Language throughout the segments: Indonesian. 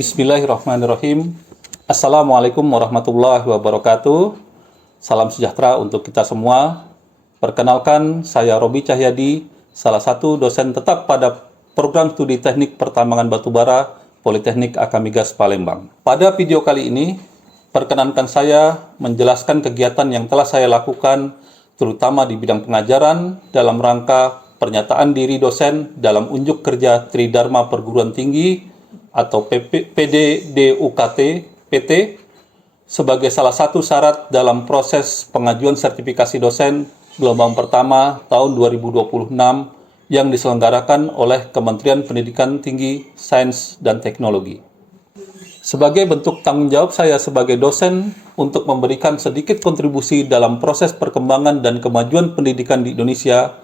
Bismillahirrahmanirrahim. Assalamualaikum warahmatullahi wabarakatuh. Salam sejahtera untuk kita semua. Perkenalkan, saya Robi Cahyadi, salah satu dosen tetap pada program studi teknik pertambangan batubara Politeknik Akamigas Palembang. Pada video kali ini, perkenankan saya menjelaskan kegiatan yang telah saya lakukan, terutama di bidang pengajaran dalam rangka pernyataan diri dosen dalam unjuk kerja Tridharma Perguruan Tinggi atau PDDUKT PT sebagai salah satu syarat dalam proses pengajuan sertifikasi dosen gelombang pertama tahun 2026 yang diselenggarakan oleh Kementerian Pendidikan Tinggi, Sains, dan Teknologi. Sebagai bentuk tanggung jawab saya sebagai dosen untuk memberikan sedikit kontribusi dalam proses perkembangan dan kemajuan pendidikan di Indonesia,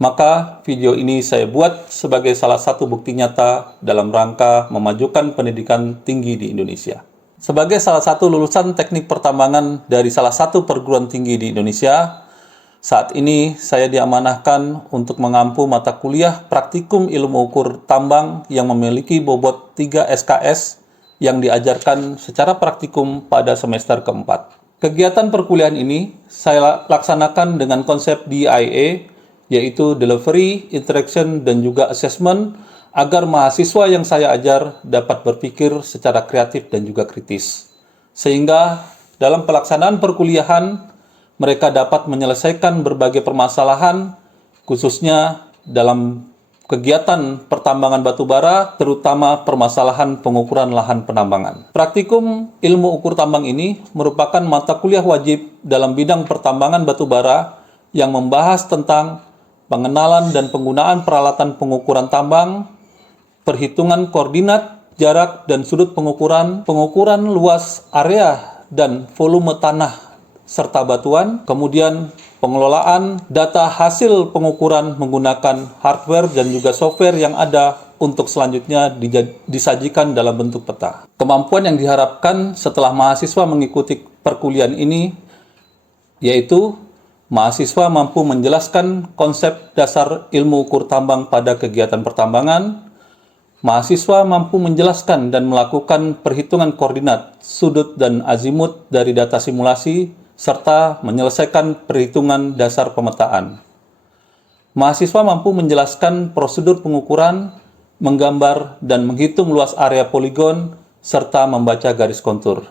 maka video ini saya buat sebagai salah satu bukti nyata dalam rangka memajukan pendidikan tinggi di Indonesia. Sebagai salah satu lulusan teknik pertambangan dari salah satu perguruan tinggi di Indonesia, saat ini saya diamanahkan untuk mengampu mata kuliah praktikum ilmu ukur tambang yang memiliki bobot 3 SKS yang diajarkan secara praktikum pada semester keempat. Kegiatan perkuliahan ini saya laksanakan dengan konsep DIA, yaitu Delivery, Interaction, dan juga Assessment, agar mahasiswa yang saya ajar dapat berpikir secara kreatif dan juga kritis. Sehingga dalam pelaksanaan perkuliahan, mereka dapat menyelesaikan berbagai permasalahan, khususnya dalam kegiatan pertambangan batubara, terutama permasalahan pengukuran lahan penambangan. Praktikum ilmu ukur tambang ini merupakan mata kuliah wajib dalam bidang pertambangan batubara yang membahas tentang pengenalan dan penggunaan peralatan pengukuran tambang, perhitungan koordinat, jarak dan sudut pengukuran, pengukuran luas area dan volume tanah serta batuan, kemudian pengelolaan data hasil pengukuran menggunakan hardware dan juga software yang ada untuk selanjutnya disajikan dalam bentuk peta. Kemampuan yang diharapkan setelah mahasiswa mengikuti perkuliahan ini yaitu mahasiswa mampu menjelaskan konsep dasar ilmu ukur tambang pada kegiatan pertambangan. Mahasiswa mampu menjelaskan dan melakukan perhitungan koordinat, sudut, dan azimut dari data simulasi, serta menyelesaikan perhitungan dasar pemetaan. Mahasiswa mampu menjelaskan prosedur pengukuran, menggambar dan menghitung luas area poligon, serta membaca garis kontur.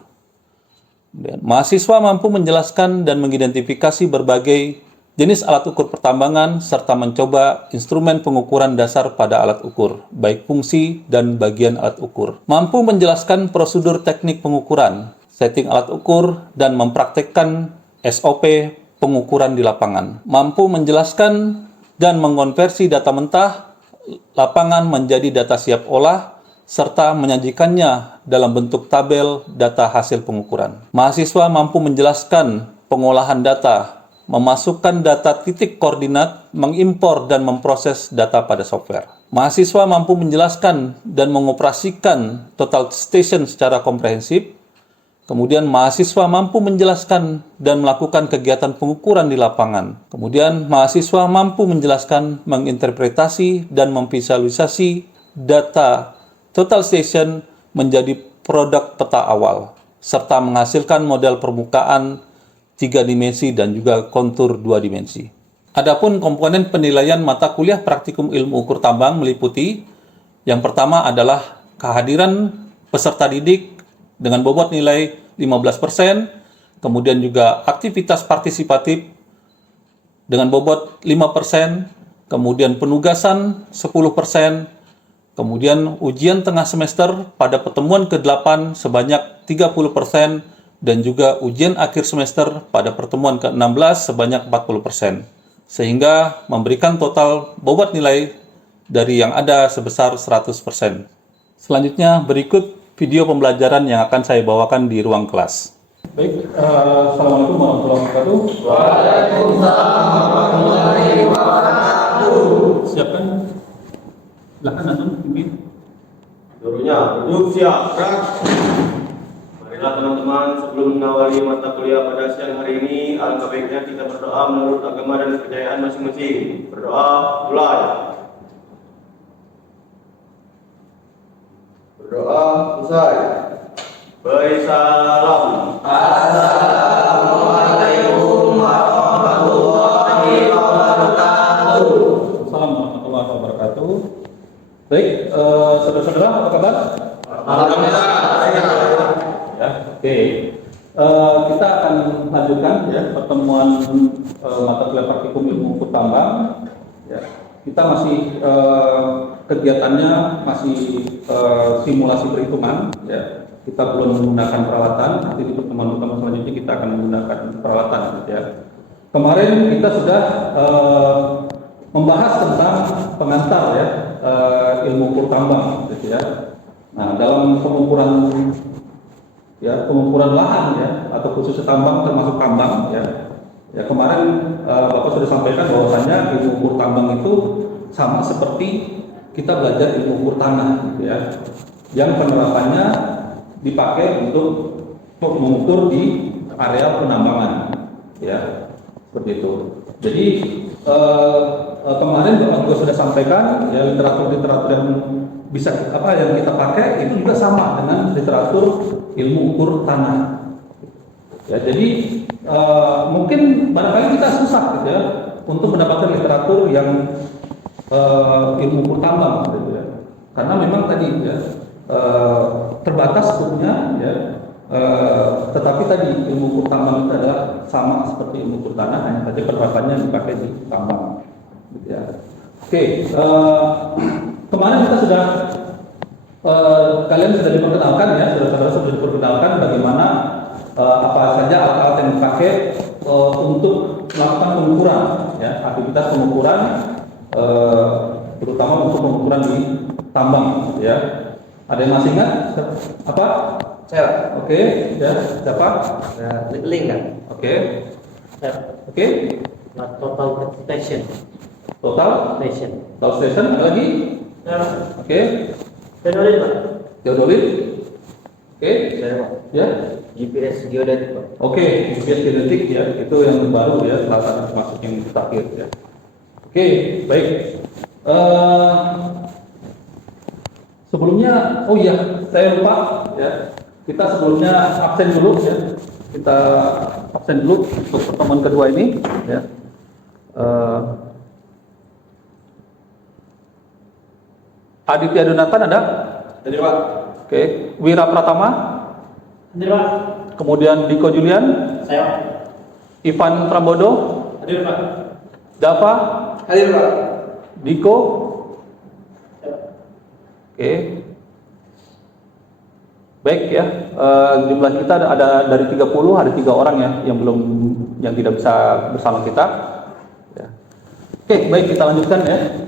Mahasiswa mampu menjelaskan dan mengidentifikasi berbagai jenis alat ukur pertambangan serta mencoba instrumen pengukuran dasar pada alat ukur, baik fungsi dan bagian alat ukur. Mampu menjelaskan prosedur teknik pengukuran, setting alat ukur, dan mempraktekkan SOP pengukuran di lapangan. Mampu menjelaskan dan mengonversi data mentah lapangan menjadi data siap olah, serta menyajikannya dalam bentuk tabel data hasil pengukuran. Mahasiswa mampu menjelaskan pengolahan data, memasukkan data titik koordinat, mengimpor dan memproses data pada software. Mahasiswa mampu menjelaskan dan mengoperasikan total station secara komprehensif. Kemudian mahasiswa mampu menjelaskan dan melakukan kegiatan pengukuran di lapangan. Kemudian mahasiswa mampu menjelaskan, menginterpretasi, dan memvisualisasi data total station menjadi produk peta awal, serta menghasilkan model permukaan 3 dimensi dan juga kontur 2 dimensi. Adapun komponen penilaian mata kuliah praktikum ilmu ukur tambang meliputi yang pertama adalah kehadiran peserta didik dengan bobot nilai 15%, kemudian juga aktivitas partisipatif dengan bobot 5%, kemudian penugasan 10%, kemudian ujian tengah semester pada pertemuan ke-8 sebanyak 30%, dan juga ujian akhir semester pada pertemuan ke-16 sebanyak 40%, sehingga memberikan total bobot nilai dari yang ada sebesar 100%. Selanjutnya berikut video pembelajaran yang akan saya bawakan di ruang kelas. Baik, Assalamualaikum warahmatullahi wabarakatuh. Waalaikumsalam warahmatullahi wabarakatuh. Siapkan. Silakan Anton, pimpin. Gurunya duduk siap. Marilah teman-teman, sebelum mengawali mata kuliah pada siang hari ini, alangkah baiknya kita berdoa menurut agama dan kepercayaan masing-masing. Berdoa, mulai. Berdoa usai. Beri salam. Assalamualaikum warahmatullahi wabarakatuh. Assalamualaikum warahmatullahi wabarakatuh. Baik, saudara-saudara apa kabar? Alhamdulillah. Ya, oke. Kita akan lanjutkan ya pertemuan mata kuliah praktikum ilmu ukur tambang. Ya, kita masih kegiatannya masih simulasi perhitungan. Ya, kita belum menggunakan peralatan. Nanti di pertemuan selanjutnya kita akan menggunakan peralatan. Ya. Kemarin kita sudah membahas tentang pengantar ya ilmu ukur tambang, gitu ya. Nah, dalam pengukuran lahan ya atau khusus tambang termasuk tambang ya. Ya kemarin Bapak sudah sampaikan bahwasanya ilmu ukur tambang itu sama seperti kita belajar ilmu ukur tanah gitu ya. Yang penerapannya dipakai untuk mengukur di area penambangan ya. Seperti itu. Jadi kemarin Bapak juga sudah sampaikan ya literatur yang bisa yang kita pakai itu juga sama dengan literatur ilmu ukur tanah. Ya, jadi mungkin barangkali kita susah gitu ya untuk mendapatkan literatur yang ilmu ukur tambang gitu ya. Karena memang tadi ya terbatas bukunya ya. Tetapi tadi ilmu ukur tambang itu adalah sama seperti ilmu ukur tanah, hanya saja penerapannya dipakai di tambang. Gitu ya. Oke, kemarin kita sudah kalian sudah diperkenalkan ya, saudara-saudara sudah diperkenalkan bagaimana apa saja alat-alat yang dipakai untuk melakukan pengukuran ya, aktivitas pengukuran terutama untuk pengukuran di tambang ya. Ada yang masih ingat apa? Saya. Oke, ya, siapa? Link kan? Oke. Saya. Oke. Total station. Total station ada lagi? Ya. Oke. Teodolit Pak. Teodolit. Oke. Saya Pak. Ya. GPS geodet Pak. Oke, GPS genetik ya, itu yang baru ya, salah satu termasuk yang terakhir ya. Oke, baik. Sebelumnya, oh iya, saya lupa ya. Kita sebelumnya absen dulu ya. Kita absen dulu untuk pertemuan kedua ini ya. Aditya Donatan ada? Jadi Pak. Oke, Wira Pratama. Hadir Pak. Kemudian Diko Julian, Saya. Ivan Prambodo, Hadir Pak. Dava, Hadir Pak. Diko. Oke. Baik ya, jumlah kita ada dari 30, ada 3 orang ya yang tidak bisa bersama kita. Ya. Oke, baik kita lanjutkan ya.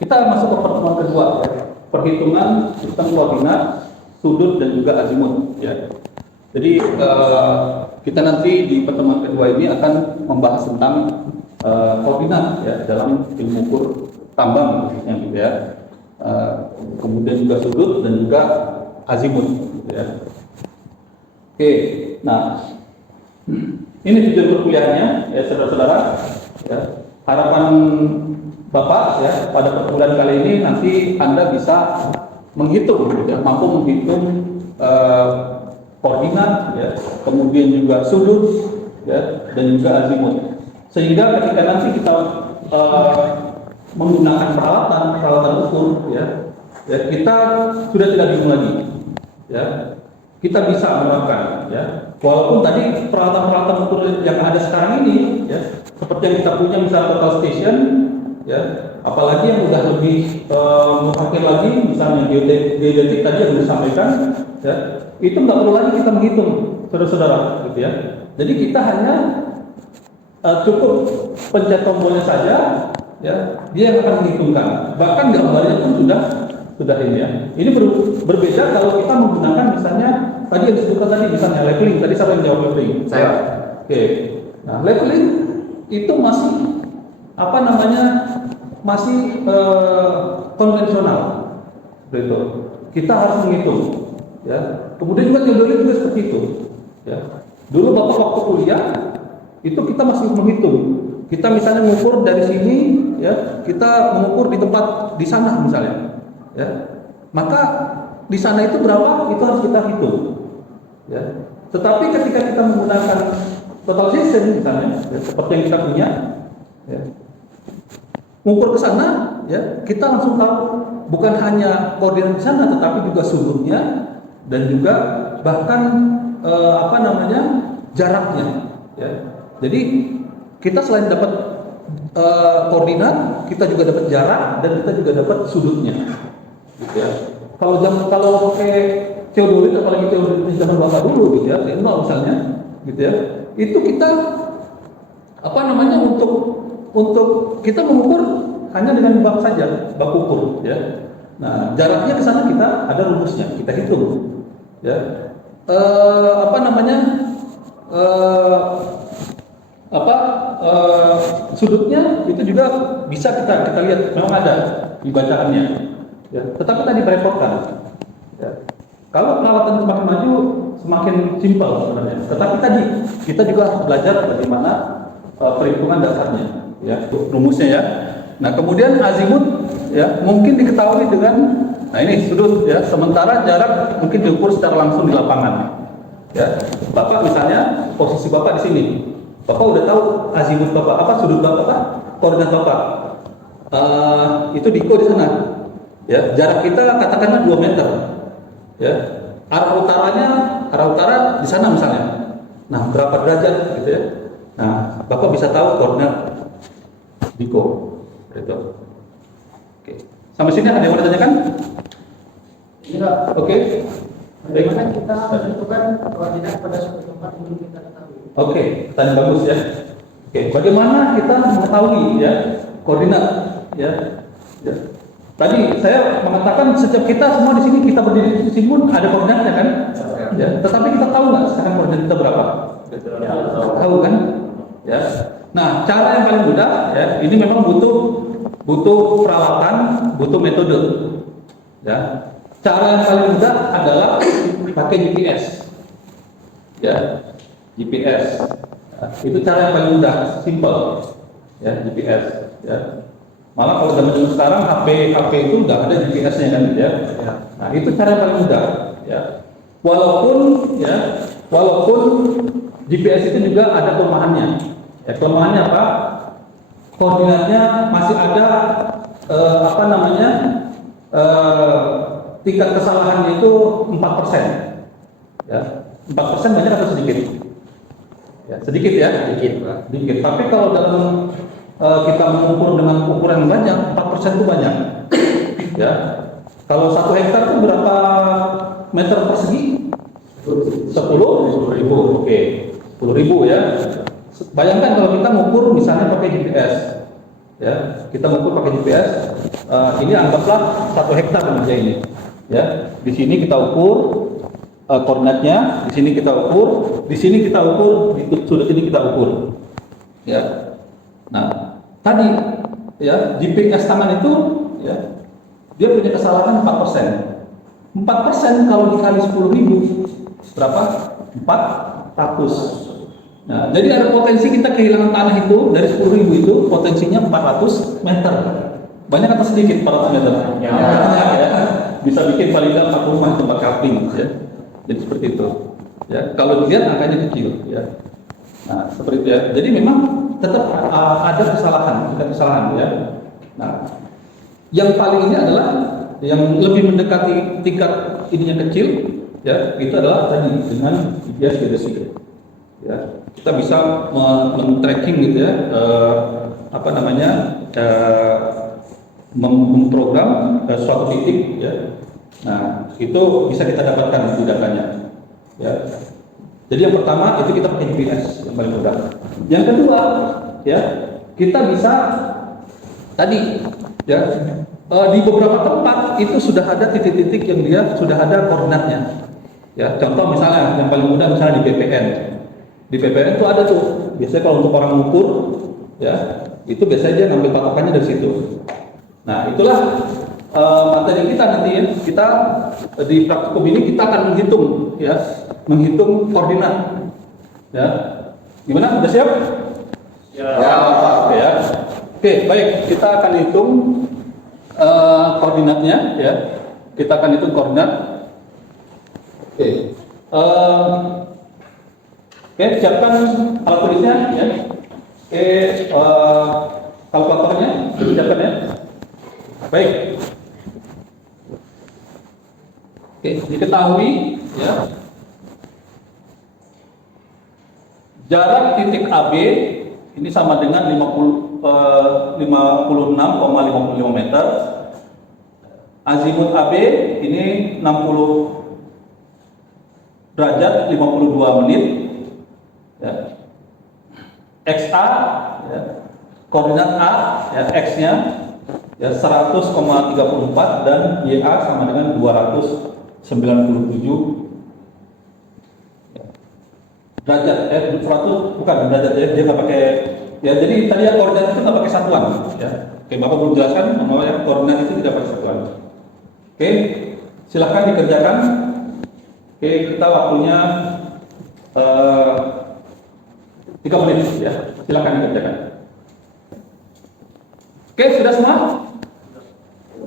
Kita masuk ke pertemuan kedua ya. Perhitungan sistem koordinat, sudut dan juga azimut ya. Jadi kita nanti di pertemuan kedua ini akan membahas tentang koordinat ya dalam ilmu ukur tambang khususnya gitu ya. Kemudian juga sudut dan juga azimut gitu ya. Oke, nah ini tujuan perkuliahannya ya saudara-saudara ya. Harapan Bapak ya pada perkuliahan kali ini nanti Anda bisa menghitung gitu ya, mampu menghitung koordinat ya, kemudian juga sudut ya dan juga azimut. Sehingga ketika nanti kita menggunakan peralatan ukur ya, kita sudah tidak bingung lagi ya, kita bisa menerapkan ya, walaupun tadi peralatan ukur yang ada sekarang ini ya, seperti yang kita punya misalnya total station ya, apalagi yang sudah lebih mutakhir lagi misalnya geodetik tadi yang disampaikan ya, itu nggak perlu lagi kita menghitung saudara-saudara gitu ya. Jadi kita hanya cukup pencet tombolnya saja ya, dia yang akan menghitungkan. Bahkan gambarnya pun sudah ini ya. Ini berbeda kalau kita menggunakan misalnya tadi yang disebutkan tadi misalnya leveling. Tadi siapa yang jawab leveling? Saya. Oke. Nah, leveling itu masih masih konvensional. Begitu. Kita harus menghitung ya. Kemudian juga teodolit juga seperti itu ya. Dulu Bapak waktu kuliah itu kita masih menghitung. Kita misalnya mengukur dari sini ya kita mengukur di tempat di sana misalnya, ya, maka di sana itu berapa itu harus kita hitung, ya. Tetapi ketika kita menggunakan total season misalnya, ya, seperti yang kita punya, ya, mengukur ke sana, ya, kita langsung tahu bukan hanya koordinat di sana, tetapi juga sudutnya dan juga bahkan jaraknya, ya. Jadi kita selain dapat koordinat, kita juga dapat jarak dan kita juga dapat sudutnya, gitu ya. Kalau pakai teodolit, apalagi teodolit zaman Bapak dulu, gitu ya, T0 misalnya, gitu ya, itu kita untuk kita mengukur hanya dengan bak saja, bak ukur, ya. Nah, jaraknya ke sana kita ada rumusnya, kita hitung, ya. Sudutnya itu juga bisa kita lihat, memang ada di bacaannya, ya. Tetapi tadi merepotkan, ya. Kalau peralatan semakin maju semakin simpel sebenarnya, tetapi tadi kita juga harus belajar bagaimana perhitungan dasarnya, ya, rumusnya, ya. Nah, kemudian azimut, ya, mungkin diketahui dengan, nah ini sudut, ya, sementara jarak mungkin diukur secara langsung di lapangan, ya. Bapak misalnya posisi Bapak di sini, Bapak udah tahu azimut Bapak apa, sudut Bapak, koordinat Bapak, itu diko di sana, ya. Jarak kita katakanlah 2 meter, ya. Arah utara di sana misalnya. Nah, berapa derajat, gitu ya. Nah, Bapak bisa tahu koordinat diko. Itu. Oke. Sampai sini ada yang mau ditanyakan? Tidak. Oke. Bagaimana kita menentukan koordinat pada suatu tempat yang belum kita ketahui? Oke, pertanyaan bagus, ya. Oke, bagaimana kita mengetahui, ya, koordinat, ya? Ya. Tadi saya mengatakan setiap kita semua di sini, kita berdiri di sini pun ada koordinatnya, kan? Ya. Tetapi kita tahu nggak sekarang koordinat kita berapa? Ya, Tahu, kan? Ya. Nah, cara yang paling mudah, ya, ini memang butuh peralatan, butuh metode, ya. Cara yang paling mudah adalah pakai GPS, ya, GPS. Nah, itu cara yang paling mudah, simple, ya, GPS, ya. Malah kalau zaman sekarang HP itu nggak ada GPS-nya, kan, ya. Nah, itu cara yang paling mudah, ya. Walaupun GPS itu juga ada kelemahannya. Ya, kelemahannya apa? Koordinatnya masih ada tingkat kesalahannya itu 4%. Ya, 4% banyak atau sedikit? Ya, sedikit, ya, sedikit. Tapi kalau dalam kita mengukur dengan ukuran banyak, 4% itu banyak. Ya, kalau 1 hektar itu berapa meter persegi? 10.000. Oke, 10.000, ya. Bayangkan kalau kita mengukur misalnya pakai GPS, ya, kita mengukur pakai GPS, ini anggaplah 1 hektar saja ini, ya. Di sini kita ukur koordinatnya, di sini kita ukur, di sini kita ukur, di sudut ini kita ukur, ya. Nah, tadi, ya, GPS tangan itu, ya, dia punya kesalahan 4%. 4% kalau dikali 10.000 berapa? 400. Nah, jadi ada potensi kita kehilangan tanah itu dari 10.000 itu potensinya 400 meter. Banyak atau sedikit 400 meter? Ya. Bisa bikin paling tidak 4 rumah tempat camping, ya. Jadi seperti itu. Ya, kalau dilihat angkanya kecil, ya. Nah, seperti itu, ya. Jadi memang tetap ada kesalahan, ya. Nah, yang paling ini adalah yang lebih mendekati tingkat ininya kecil, ya, itu adalah tadi dengan GPS geodesi. Ya, kita bisa men-tracking, gitu ya, memprogram suatu titik, ya. Nah, itu bisa kita dapatkan di datanya, ya. Jadi yang pertama itu kita pakai GPS yang paling mudah. Yang kedua, ya, kita bisa tadi, ya, di beberapa tempat itu sudah ada titik-titik yang dia sudah ada koordinatnya. Ya, contoh misalnya yang paling mudah misalnya di BPN. Di BPN itu ada tuh. Biasanya kalau untuk orang mengukur, ya, itu biasanya dia ngambil patokannya dari situ. Nah, itulah materi kita nanti, ya. Kita di praktikum ini kita akan menghitung, ya, menghitung koordinat. Ya. Gimana? Sudah siap? Ya. Ya. Oke, baik. Kita akan hitung koordinatnya, ya. Kita akan hitung koordinat. Oke. Oke, siapkan alat tulisnya, ya. Oke, kalkulatornya siapkan ya. Baik. Oke, diketahui, ya. Jarak titik AB ini sama dengan 56,55 meter. Azimut AB ini 60 derajat 52 menit. Ya. XA, ya. Koordinat A, ya, X-nya ya 100,34 dan YA sama dengan 297 derajat. 100 bukan derajat ya, dia nggak pakai ya. Jadi tadi ya koordinat itu nggak pakai satuan ya. Oke, Bapak belum jelaskan namanya koordinat itu tidak pakai satuan. Oke, silahkan dikerjakan. Oke, kita waktunya 3 menit ya. Silahkan dikerjakan. Oke, sudah semua?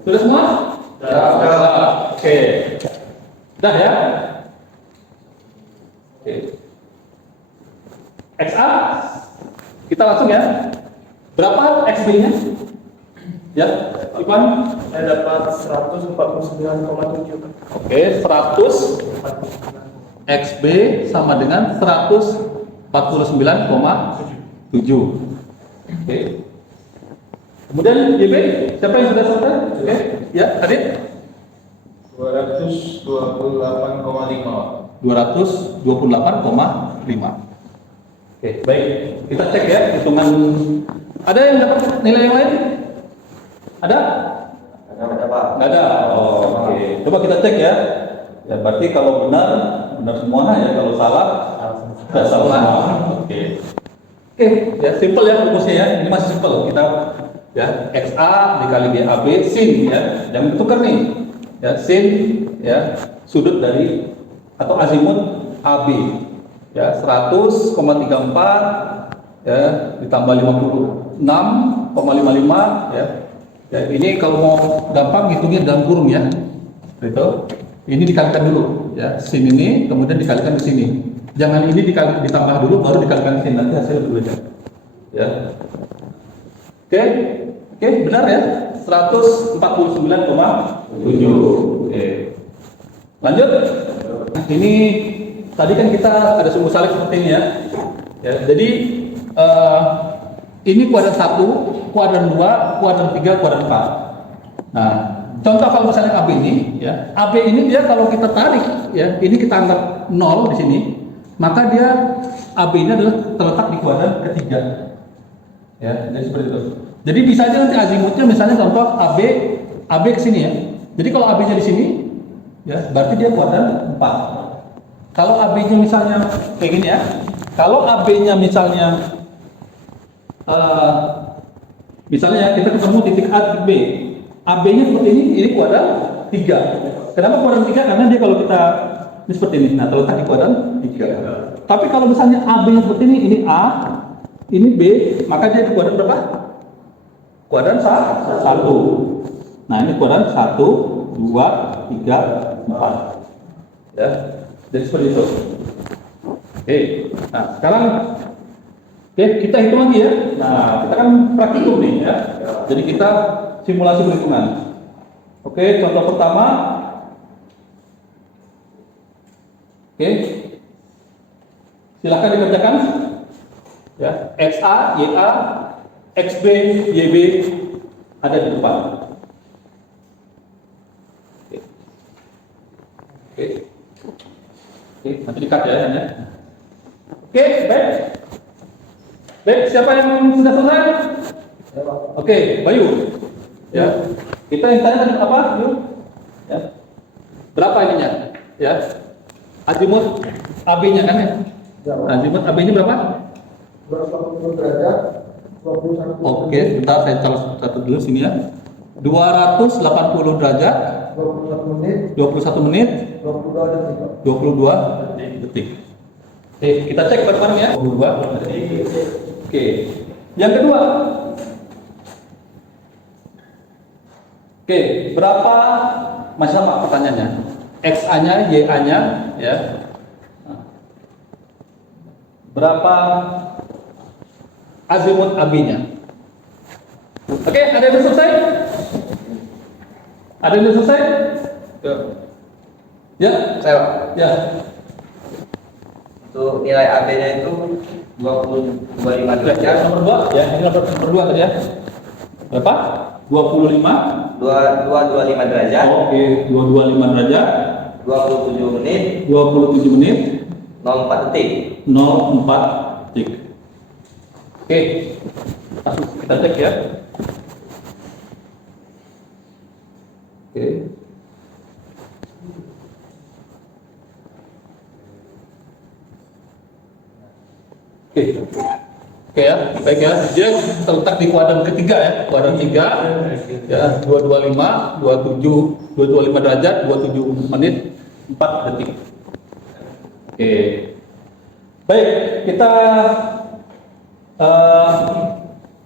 Sudah semua? Sudah. Oke. Sudah ya? Oke. XA kita langsung ya. Berapa XB-nya? Ya, Ivan? Saya dapat 149,7. Oke, 100 XB sama dengan 149,7. Oke. Kemudian YB, siapa yang sudah selesai? Oke, ya, tadi 228,5. 228,5. Oke, baik. Kita cek ya hitungan. Ada yang dapat nilai yang lain? Ada? Ada Pak. Nggak ada. Oh, oke. Coba kita cek ya. Ya berarti kalau benar semua ya. Kalau salah, salah semua. Oke. Oke, ya simple ya rumusnya ya. Ini masih simple. Kita ya XA dikali BAB sin ya. Jangan ditukar nih. Ya sin ya sudut dari atau azimut AB ya 100,34 ya ditambah 56,55 ya. Ya ini kalau mau gampang hitungnya dalam kurung ya. Gitu. Ini dikalikan dulu ya. Sin ini kemudian dikalikan di sini. Jangan ini ditambah dulu baru dikalikan sin, nanti hasilnya berbeda. Ya. Oke, benar ya? 149,7. Oke. Lanjut. Ini tadi kan kita ada sumbu salib seperti ini ya. Ya, jadi ini kuadran 1, kuadran 2, kuadran 3, kuadran 4. Nah, contoh kalau misalnya AB ini ya, AB ini dia kalau kita tarik ya, ini kita anggap 0 di sini, maka dia AB ini adalah terletak di kuadran ketiga. Ya, jadi seperti itu. Jadi bisa aja nanti azimutnya misalnya contoh AB ke sini ya. Jadi kalau AB-nya di sini ya, berarti dia kuadran 4. Kalau AB-nya misalnya kayak gini ya. Kalau AB-nya misalnya misalnya kita ketemu titik A, titik B. AB-nya seperti ini kuadran 3. Kenapa kuadran 3? Karena dia kalau kita ini seperti ini. Nah, terletak di kuadran 3. Tapi kalau misalnya AB-nya seperti ini A, ini B, maka dia di kuadran berapa? Kuadran 1. Nah, ini kuadran 1, 2, 3, 4. Ya. Jadi seperti itu. Oke. Nah, sekarang kita hitung lagi ya. Nah, kita kan praktikum nih ya. Jadi kita simulasi perhitungan. Oke, contoh pertama. Oke. Silakan dikerjakan. Ya, XA, YA, XB, YB ada di depan. Oke, nanti di-cut ya. Oke, baik. Baik, siapa yang sudah selesai? Oke, Bayu. Ya. Kita yang tanya tadi apa? Yuk. Ya. Berapa ininya? Ya. Azimut AB-nya kan ya? Azimut AB-nya berapa? 280 derajat, 21. Oke, sebentar saya catat dulu sini ya. 280 derajat, 21 menit, 21 menit, 22 detik. 22 detik. Oke, kita cek bareng-bareng ya. 22 detik. Oke. Yang kedua. Oke, berapa masih sama pertanyaannya? XA-nya, YA-nya, ya. Berapa azimut AB-nya? Oke, ada yang selesai? Ada yang selesai? Ya, Saya Pak. ya. Untuk nilai AB-nya itu 25 derajat, Nomor 2, ya. Ini nomor 2 tadi ya. Berapa? 25. 225 derajat, Oke, 225 derajat. 27 menit, 27 menit 04 detik. 04 detik. Oke, langsung kita cek ya. Oke. Oke ya, baik ya. Dia terletak di kuadran ketiga ya, kuadran 3 ya, 225, 27, 225 derajat, 27 menit, 4 detik. Oke. Baik, kita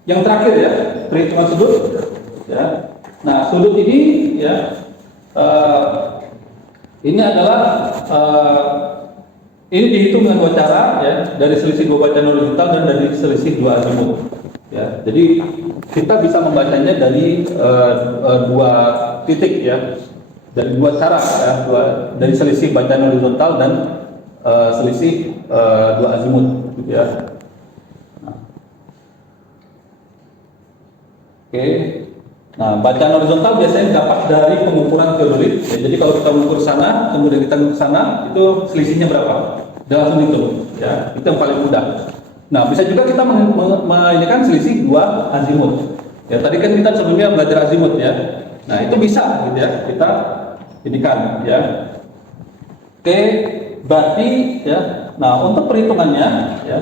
yang terakhir ya, perhitungan sudut ya. Nah, sudut ini ya ini adalah ini dihitung dengan dua cara ya, dari selisih dua bacaan horizontal dan dari selisih dua azimut. Ya, jadi kita bisa membacanya dari dua titik ya, dari dua cara ya, dari selisih bacaan horizontal dan selisih dua azimut, gitu ya. Oke. Nah, bacaan horizontal biasanya dapat dari pengukuran teodolit. Ya, jadi kalau kita mengukur sana, kemudian kita mengukur sana, itu selisihnya berapa? Dan langsung hitung. Ya, itu yang paling mudah. Nah, bisa juga kita menjadikan selisih dua azimut. Ya, tadi kan kita sebelumnya belajar azimut ya. Nah, itu bisa, gitu ya. Kita jadikan, ya. Oke, berarti ya. Nah, untuk perhitungannya, ya.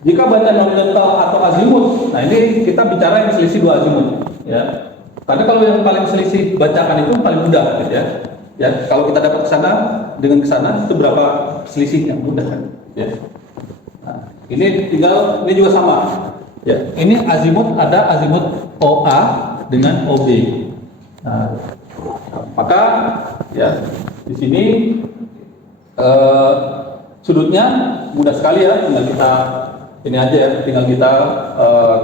Jika bacaan horizontal atau azimut, nah ini kita bicara yang selisih dua azimut, ya. Karena kalau yang paling selisih bacaan itu paling mudah, gitu ya. Ya, kalau kita dapat ke sana dengan ke sana itu berapa selisihnya mudah kan, ya. Nah, ini tinggal ini juga sama, ya. Ini azimut ada azimut OA dengan OB. Nah, maka ya di sini sudutnya mudah sekali ya, tinggal kita ini aja ya, tinggal kita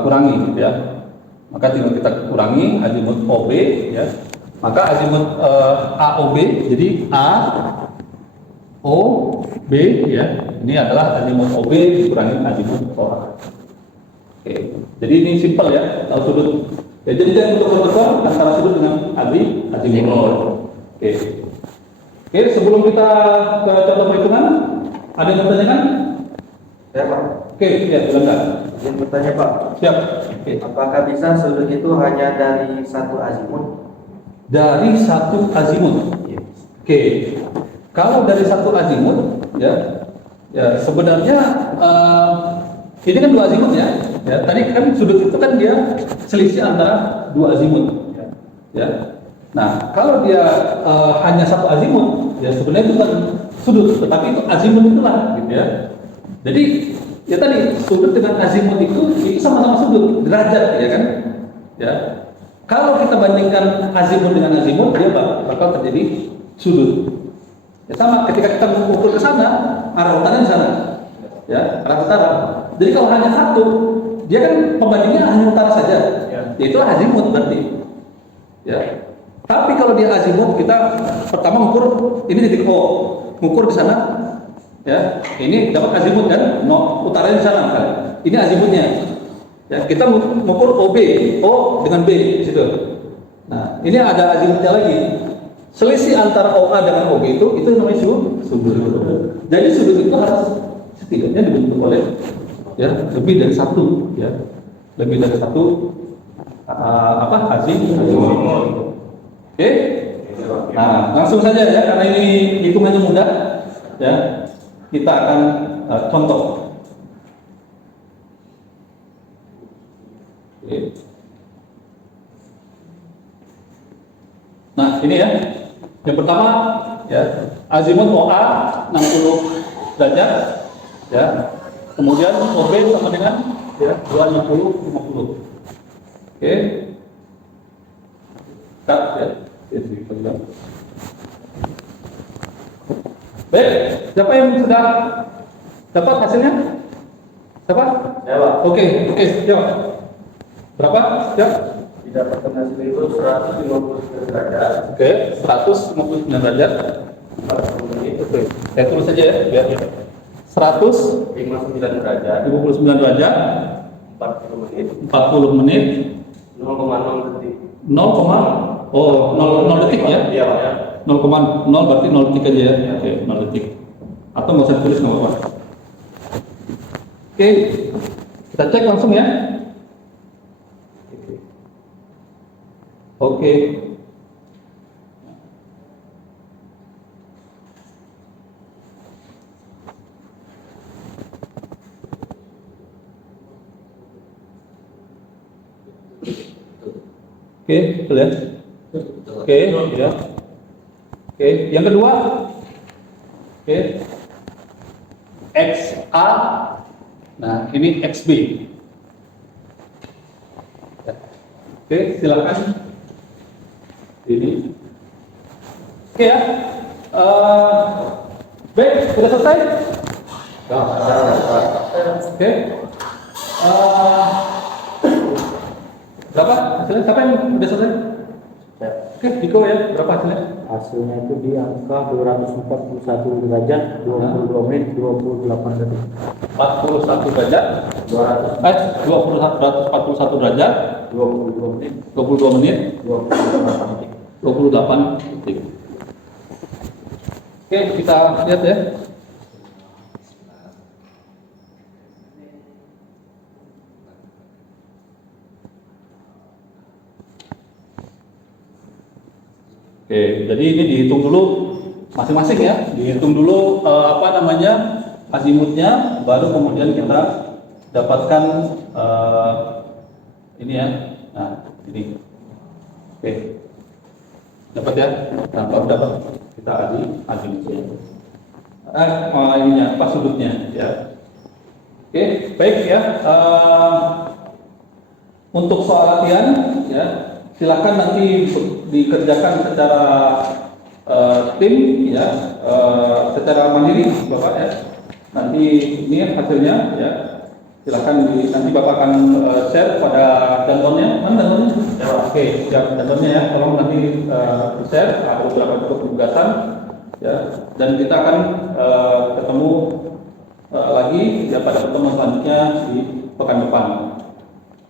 kurangi gitu ya. Maka tinggal kita kurangi azimut OB ya. Maka azimut AOB jadi A O B ya. Ini adalah azimut OB dikurangi azimut OA. Oke. Jadi ini simpel ya, kalau sudut. Ya, jadi jangan betul-betul antara sudut dengan azimut. Oke. Oke, sebelum kita ke contoh perhitungan, ada yang bertanyakan? Ya Pak. Oke, ya, silakan. Izin bertanya Pak. Siap. Oke. Apakah bisa sudut itu hanya dari satu azimut? Dari satu azimut. Oke. Kalau dari satu azimut, ya, ya sebenarnya ini kan dua azimut ya. Ya, tadi kan sudut itu kan dia selisih antara dua azimut. Ya. Nah, kalau dia hanya satu azimut, ya sebenarnya itu kan sudut, tetapi itu azimut itulah, gitu ya. Jadi ya tadi sudut dengan azimut itu sama-sama sudut derajat ya kan, ya. Kalau kita bandingkan azimut dengan azimut, dia bakal terjadi sudut. Ya sama, ketika kita mengukur ke sana, arah utara di sana, ya arah utara. Jadi kalau hanya satu, dia kan pembandingnya hanya utara saja, ya itu azimut berarti, ya. Tapi kalau dia azimut, kita pertama mengukur ini titik O, mengukur di sana, ya ini dapat azimut kan, mau utaranya di sana kan, ini azimutnya. Ya, kita mengukur OB, O dengan B di situ. Nah, ini ada azimutnya lagi. Selisih antara OA dengan OB itu namanya sudut. Jadi sudut itu harus setidaknya dibentuk oleh ya lebih dari satu, ya lebih dari satu azimut. Oke. Nah, langsung saja ya, karena ini hitungannya mudah, ya kita akan contoh. Oke. Nah, ini ya. Yang pertama ya, azimut OA 60 derajat ya. Kemudian OB sama dengan ya 260 50. Oke. Kita Cut ya. Baik, siapa yang sudah dapat hasilnya? Siapa? Saya, Pak. Oke, siap. Berapa? Siap? Didapatkan hasil itu 159 derajat. Oke, 159 derajat. 40 menit. Oke, saya tulis saja ya, biar 159 59 derajat. derajat, 40 menit. 40 menit, 0,0 detik. 0 detik ya? Iya, Pak ya. 0,0 berarti 0 detik aja ya? Oke, 0 detik. Atau nggak usah tulis, nggak apa-apa. Oke, kita cek langsung ya. Oke. Oke, betul ya? Oke, ya. Oke, yang kedua. Oke. XA. Nah, ini XB. Ya. Oke, silakan. Ini. Oke ya. Baik, sudah selesai? Oke. Berapa hasilnya? Siapa yang udah selesai? Oke, Diko ya. Berapa hasilnya? Hasilnya itu di angka 241 derajat 22 menit 28 detik. 41 derajat 241 derajat 22 menit 22 menit 28 detik. 28 detik. Oke, kita lihat ya. Oke, jadi ini dihitung dulu masing-masing ya. Dihitung dulu azimutnya, baru kemudian kita dapatkan ini ya. Nah, ini. Oke. Dapat ya? Dapat. Kita azimutnya. Ininya, pas sudutnya ya. Oke, baik ya. Untuk soal latihan ya, silakan nanti dikerjakan secara tim ya, secara mandiri Bapak ya. Nanti ini hasilnya ya. Silakan nanti Bapak akan share pada dantonnya. Mana dantonnya? Ya, oke, siap dantonnya ya. Tolong nanti share ada beberapa bentuk penugasan ya. Dan kita akan ketemu lagi ya pada pertemuan selanjutnya di pekan depan.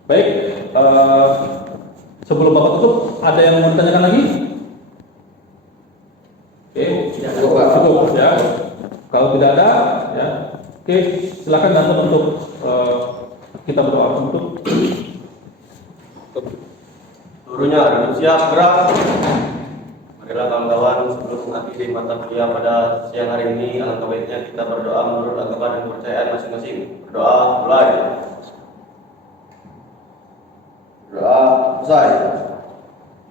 Baik, sebelum Bapak tutup, ada yang mau ditanyakan lagi? Oke, cukup ya. Kalau tidak ada, ya, oke, silakan Danton untuk kita berdoa untuk. Seluruhnya siap gerak. Marilah kawan-kawan, sebelum mengakhiri mata kuliah pada siang hari ini, alangkah baiknya kita berdoa menurut agama dan kepercayaan masing-masing. Berdoa mulai. Doa selesai.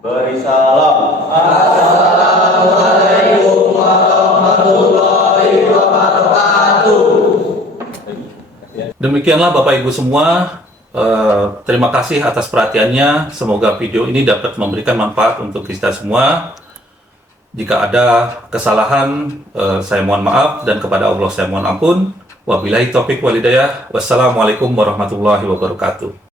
Beri salam. Assalamualaikum warahmatullahi wabarakatuh. Demikianlah Bapak Ibu semua. Terima kasih atas perhatiannya. Semoga video ini dapat memberikan manfaat untuk kita semua. Jika ada kesalahan, saya mohon maaf, dan kepada Allah saya mohon ampun. Wabillahi taufiq walhidayah. Wassalamualaikum warahmatullahi wabarakatuh.